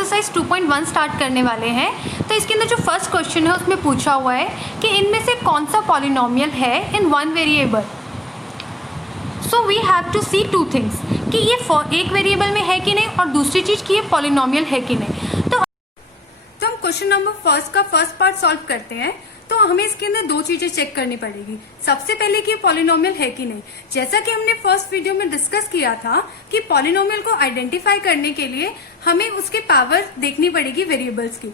Exercise 2.1 start करने वाले हैं। तो इसके अंदर जो फर्स्ट क्वेश्चन है उसमें पूछा हुआ है कि इनमें से कौन सा पॉलिनोमियल है in one variable. So we have to see two things कि ये एक वेरिएबल में है कि नहीं और दूसरी चीज़ कि ये पॉलिनोमियल है कि नहीं। तो हम क्वेश्चन नंबर फर्स्ट का फर्स्ट पार्ट सॉल्व करते हैं। तो हमें इसके अंदर दो चीजें चेक करनी पड़ेगी। सबसे पहले कि ये पॉलिनोमियल है कि नहीं। जैसा कि हमने फर्स्ट वीडियो में डिस्कस किया था कि पॉलिनोमियल को आइडेंटिफाई करने के लिए हमें उसके पावर देखनी पड़ेगी वेरिएबल्स की।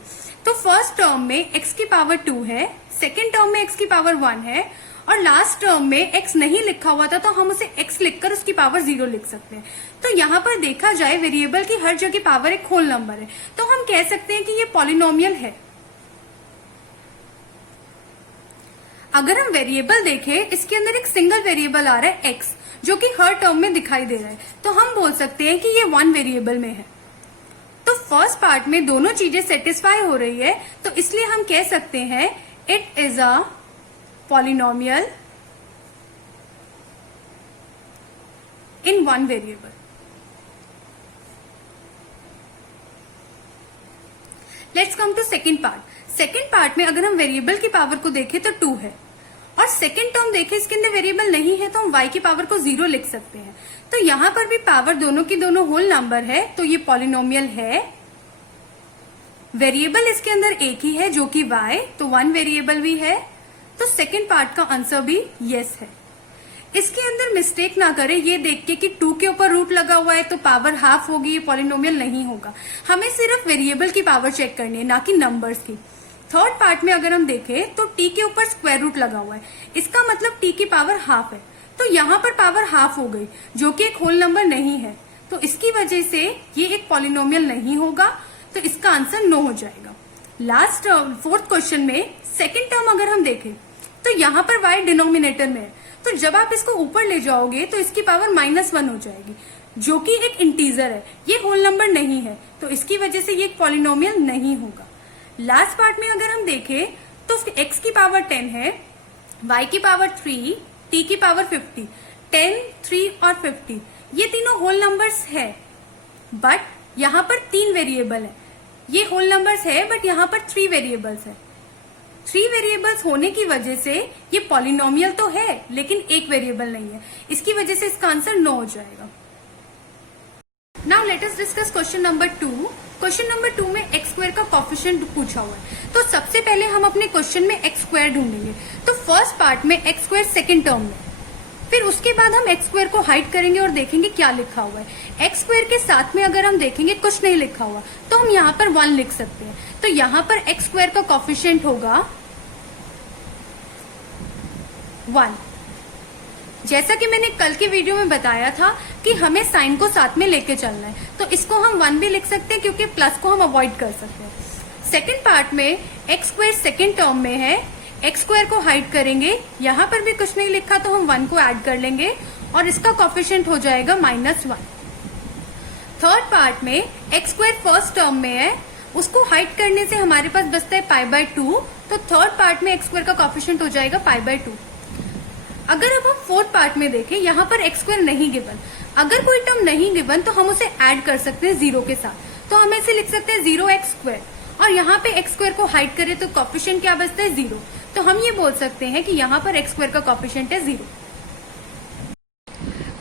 तो फर्स्ट टर्म में x की पावर 2 है, सेकेंड टर्म में x की पावर 1 है और लास्ट टर्म में x नहीं लिखा हुआ था तो हम उसे x लिखकर उसकी पावर 0 लिख सकते हैं। तो यहाँ पर देखा जाए वेरिएबल की हर जगह पावर एक होल नंबर है, तो हम कह सकते हैं कि ये पॉलिनोमियल है। अगर हम वेरिएबल देखें, इसके अंदर एक सिंगल वेरिएबल आ रहा है x, जो कि हर टर्म में दिखाई दे रहा है, तो हम बोल सकते हैं कि ये वन वेरिएबल में है। तो फर्स्ट पार्ट में दोनों चीजें सेटिस्फाई हो रही है, तो इसलिए हम कह सकते हैं it is a polynomial in one variable. Let's come to second part. Second part में अगर हम वेरिएबल की पावर को देखें तो 2 है और सेकेंड टर्म देखें इसके अंदर वेरिएबल नहीं है तो हम y की पावर को 0 लिख सकते हैं। तो यहां पर भी पावर दोनों की दोनों होल नंबर है, तो ये पॉलिनोमियल है। वेरिएबल इसके अंदर एक ही है जो कि y, तो वन वेरिएबल भी है। तो सेकेंड पार्ट का आंसर भी यस है। इसके अंदर मिस्टेक ना करें ये देख के कि 2 के ऊपर रूट लगा हुआ है तो पावर हाफ होगी, ये पॉलिनोमियल नहीं होगा। हमें सिर्फ वेरिएबल की पावर चेक करनी है, ना कि नंबर्स की। थर्ड पार्ट में अगर हम देखें तो t के ऊपर स्क्वायर रूट लगा हुआ है, इसका मतलब t की पावर हाफ है, तो यहाँ पर पावर हाफ हो गई जो कि एक होल नंबर नहीं है, तो इसकी वजह से ये एक पॉलिनोमियल नहीं होगा, तो इसका आंसर नो हो जाएगा। लास्ट फोर्थ क्वेश्चन में सेकेंड टर्म अगर हम देखें तो यहाँ पर y डिनोमिनेटर में है, तो जब आप इसको ऊपर ले जाओगे तो इसकी पावर -1 हो जाएगी, जो कि एक इंटीजर है, ये होल नंबर नहीं है, तो इसकी वजह से ये एक पॉलिनोमियल नहीं होगा। लास्ट पार्ट में अगर हम देखें तो x की पावर 10 है, y की पावर 3, t की पावर 50, 10, 3 और 50 ये तीनों होल नंबर्स है, बट यहाँ पर 3 वेरिएबल है। ये होल नंबर्स है बट यहाँ पर 3 वेरिएबल्स है। 3 वेरिएबल्स होने की वजह से ये पॉलिनोमियल तो है लेकिन एक वेरिएबल नहीं है, इसकी वजह से इसका आंसर नो हो जाएगा। Now let us discuss question number 2। Question number 2 में एक्स स्क्वायर का कॉफिशिएंट पूछा हुआ है, तो सबसे पहले हम अपने क्वेश्चन में एक्स स्क्वायर ढूंढेंगे। तो फर्स्ट पार्ट में एक्स स्क्वायर सेकेंड टर्म में, फिर उसके बाद हम एक्स स्क्वायर को हाइड करेंगे और देखेंगे क्या लिखा हुआ है। एक्स स्क्वायर के साथ में अगर हम देखेंगे कुछ नहीं लिखा हुआ तो हम यहाँ पर 1 लिख सकते हैं। तो यहाँ पर एक्स स्क्वायर का कॉफिशिएंट होगा 1। जैसा कि मैंने कल की वीडियो में बताया था कि हमें साइन को साथ में लेके चलना है, तो इसको हम 1 भी लिख सकते हैं क्योंकि प्लस को हम अवॉइड कर सकते हैं। सेकेंड पार्ट में एक्स स्क्वायर सेकेंड टर्म में है, एक्स स्क्वायर को हाइड करेंगे, यहाँ पर भी कुछ नहीं लिखा तो हम 1 को ऐड कर लेंगे और इसका कॉफिशिएंट हो जाएगा -1। थर्ड पार्ट में एक्स स्क्वायर फर्स्ट टर्म में है, उसको हाइड करने से हमारे पास बचता है π/2, तो थर्ड पार्ट में एक्स स्क्वायर का कॉफिशिएंट हो जाएगा π/2। अगर अब हम फोर्थ पार्ट में देखें, यहाँ पर एक्स स्क्वायर नहीं गिवन, अगर कोई टर्म नहीं गिवन तो हम उसे ऐड कर सकते हैं 0 के साथ, तो हम ऐसे लिख सकते हैं 0x² और यहाँ पे एक्स स्क्वायर को हाइड करें तो कॉफिशिएंट क्या बचता है 0, तो हम ये बोल सकते हैं कि यहाँ पर एक्स स्क्वायर का कॉफिशिएंट है 0।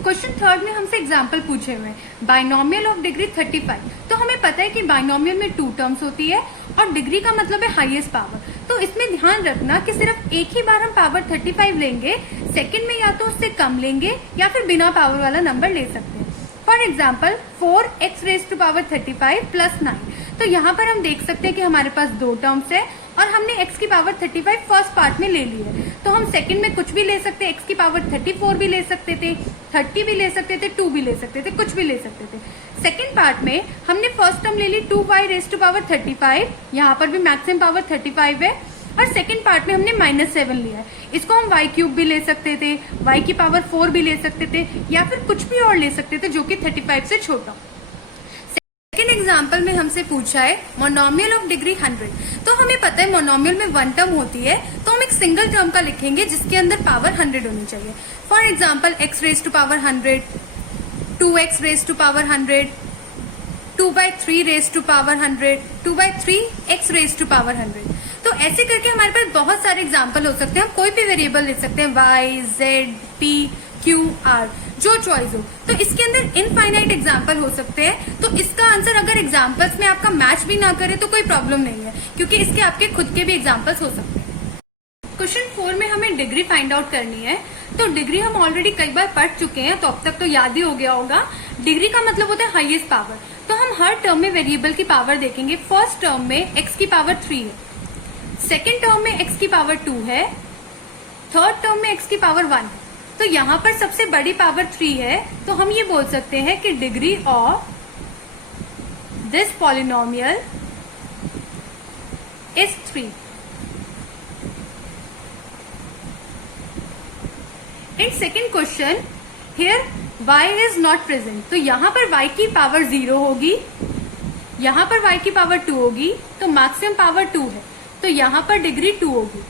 क्वेश्चन थर्ड में हमसे एग्जाम्पल पूछे हुए हैं, बाइनोमियल ऑफ डिग्री 35। तो हमें पता है कि बाइनोमियल में 2 टर्म्स होती है और डिग्री का मतलब है हाईएस्ट पावर, तो इसमें ध्यान रखना कि सिर्फ एक ही बार हम पावर 35 लेंगे, सेकंड में या तो उससे कम लेंगे या फिर बिना पावर वाला नंबर ले सकते हैं। फॉर एग्जाम्पल 4x⁻35 + 9, तो यहाँ पर हम देख सकते हैं कि हमारे पास 2 टर्म्स है और हमने x की पावर 35 फर्स्ट पार्ट में ले ली है, तो हम सेकंड में कुछ भी ले सकते, x की पावर 34 भी ले सकते थे, 30 भी ले सकते थे, 2 भी ले सकते थे, कुछ भी ले सकते थे। सेकंड पार्ट में हमने फर्स्ट टर्म ले ली 2y⁻35, यहाँ पर भी मैक्सिमम पावर 35 है, और सेकंड पार्ट में हमने -7 लिया है, इसको हम y³ भी ले सकते थे, y की पावर 4 भी ले सकते थे, या फिर कुछ भी और ले सकते थे जो कि 35 से छोटा। सेकेंड एग्जाम्पल में हमसे पूछा है मोनोमियल ऑफ डिग्री 100, तो हमें पता है मोनोमियल में 1 टर्म होती है, तो हम एक सिंगल टर्म का लिखेंगे जिसके अंदर पावर 100 होनी चाहिए। For example x⁻100, 2x⁻100, 2/3 raise to power 100, 2/3 x raise to power 100। तो ऐसे करके हमारे पास बहुत सारे एग्जाम्पल हो सकते हैं। हम कोई भी वेरिएबल लिख सकते हैं, y, z, p, q, r, जो चॉइस हो। तो इसके अंदर इनफाइनाइट एग्जाम्पल हो सकते हैं। तो इसका आंसर अगर एग्जाम्पल्स में आपका मैच भी ना करे तो कोई प्रॉब्लम नहीं है, क्योंकि इसके आपके खुद के भी एग्जाम्पल्स हो सकते हैं। क्वेश्चन 4 में हमें डिग्री फाइंड आउट करनी है। तो डिग्री हम ऑलरेडी कई बार पढ़ चुके हैं, तो अब तक तो याद ही हो गया होगा। डिग्री का मतलब होता है हाईएस्ट पावर। तो हम हर टर्म में वेरिएबल की पावर देखेंगे। फर्स्ट टर्म में x की पावर 3 है, सेकेंड टर्म में x की पावर 2 है, थर्ड टर्म में x की पावर 1 है। तो यहाँ पर सबसे बड़ी पावर 3 है, तो हम ये बोल सकते हैं कि degree of this polynomial is 3। In second question here y is not present. तो यहाँ पर y की पावर 0 होगी, यहाँ पर y की पावर 2 होगी, तो मैक्सिमम पावर 2 है, तो यहाँ पर डिग्री 2 होगी।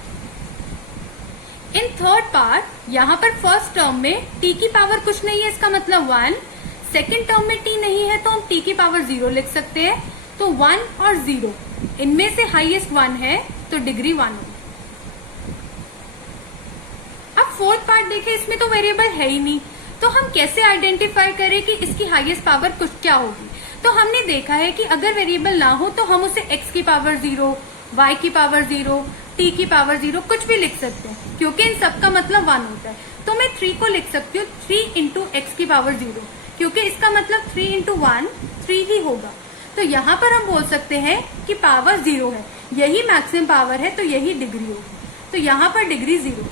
इन थर्ड पार्ट यहाँ पर फर्स्ट टर्म में t की पावर कुछ नहीं है, इसका मतलब 1। सेकेंड टर्म में t नहीं है, तो हम t की पावर 0 लिख सकते हैं। तो 1 और 0 इनमें से हाईएस्ट 1 है, तो डिग्री 1 होगी। अब फोर्थ पार्ट देखें, इसमें तो वेरिएबल है ही नहीं, तो हम कैसे आइडेंटिफाई करें कि इसकी हाईएस्ट पावर कुछ क्या होगी। तो हमने देखा है कि अगर वेरिएबल ना हो तो हम उसे x की पावर 0, y की पावर 0, t की पावर 0 कुछ भी लिख सकते हैं, क्योंकि इन सब का मतलब 1 होता है। तो मैं 3 को लिख सकती हूँ 3 इंटू एक्स की पावर 0, क्योंकि इसका मतलब 3 इंटू 1 3 ही होगा। तो यहाँ पर हम बोल सकते हैं कि पावर 0 है, यही मैक्सिमम पावर है, तो यही डिग्री होगी। तो यहाँ पर डिग्री 0।